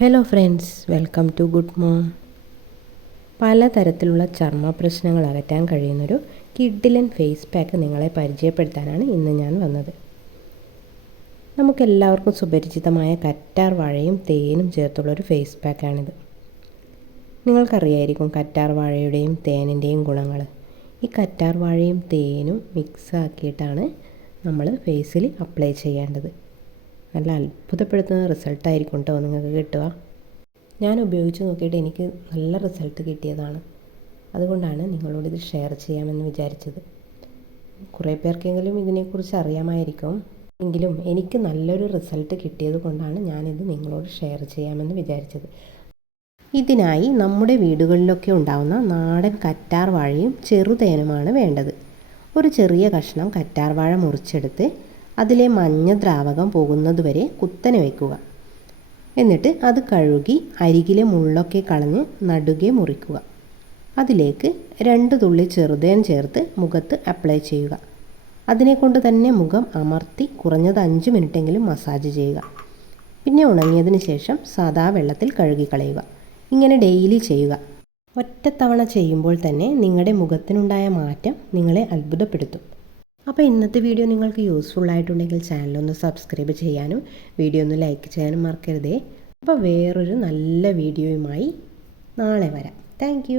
Hello friends welcome to good mom പലതരത്തിലുള്ള ചർമ്മ പ്രശ്നങ്ങൾ അകറ്റാൻ കഴിയുന്നൊരു കിഡിലൻ ഫേസ് പാക്ക് നിങ്ങളെ പരിചയപ്പെടുത്താനാണ് ഇന്ന് ഞാൻ വന്നത്. നമുക്കെല്ലാവർക്കും സുപരിചിതമായ കറ്റാർ വാഴയും തേനും ചേർത്തുള്ളൊരു ഫേസ് പാക്കാണിത് നിങ്ങൾക്കറിയായിരിക്കും കറ്റാർ വാഴയുടെയും തേനിന്റെയും ഗുണങ്ങൾ. ഈ കറ്റാർ വാഴയും തേനും മിക്സ് ആക്കിയിട്ടാണ് നമ്മൾ ഫേസിൽ അപ്ലൈ ചെയ്യേണ്ടത്. നല്ല അത്ഭുതപ്പെടുത്തുന്ന റിസൾട്ടായിരിക്കും കേട്ടോ നിങ്ങൾക്ക് കിട്ടുക. ഞാൻ ഉപയോഗിച്ച് നോക്കിയിട്ട് എനിക്ക് നല്ല റിസൾട്ട് കിട്ടിയതാണ്. അതുകൊണ്ടാണ് നിങ്ങളോട് ഇത് ഷെയർ ചെയ്യാമെന്ന് വിചാരിച്ചത്. കുറേ പേർക്കെങ്കിലും ഇതിനെക്കുറിച്ച് അറിയാമായിരിക്കും. എങ്കിലും എനിക്ക് നല്ലൊരു റിസൾട്ട് കിട്ടിയത് കൊണ്ടാണ് ഞാനിത് നിങ്ങളോട് ഷെയർ ചെയ്യാമെന്ന് വിചാരിച്ചത്. ഇതിനായി നമ്മുടെ വീടുകളിലൊക്കെ ഉണ്ടാവുന്ന നാടൻ കറ്റാർ വാഴയും ചെറുതേനുമാണ് വേണ്ടത്. ഒരു ചെറിയ കഷ്ണം കറ്റാർ വാഴ മുറിച്ചെടുത്ത് അതിലെ മഞ്ഞ ദ്രാവകം പോകുന്നതുവരെ കുത്തനെ വയ്ക്കുക. എന്നിട്ട് അത് കഴുകി അരികിലെ മുള്ളൊക്കെ കളഞ്ഞ് നടുകെ മുറിക്കുക. അതിലേക്ക് രണ്ട് തുള്ളി ചെറുതേൻ ചേർത്ത് മുഖത്ത് അപ്ലൈ ചെയ്യുക. അതിനെ കൊണ്ട് തന്നെ മുഖം അമർത്തി കുറഞ്ഞത് അഞ്ച് മിനിറ്റെങ്കിലും മസാജ് ചെയ്യുക. പിന്നെ ഉണങ്ങിയതിന് ശേഷം സാദാ വെള്ളത്തിൽ കഴുകി കളയുക ഇങ്ങനെ ഡെയിലി ചെയ്യുക. ഒറ്റത്തവണ ചെയ്യുമ്പോൾ തന്നെ നിങ്ങളുടെ മുഖത്തിനുണ്ടായ മാറ്റം നിങ്ങളെ അത്ഭുതപ്പെടുത്തും. അപ്പോൾ ഇന്നത്തെ വീഡിയോ നിങ്ങൾക്ക് യൂസ്ഫുൾ ആയിട്ടുണ്ടെങ്കിൽ ചാനലൊന്ന് സബ്സ്ക്രൈബ് ചെയ്യാനും വീഡിയോ ഒന്ന് ലൈക്ക് ചെയ്യാനും മറക്കരുതേ. അപ്പോൾ വേറൊരു നല്ല വീഡിയോയുമായി നാളെ വരാം. താങ്ക്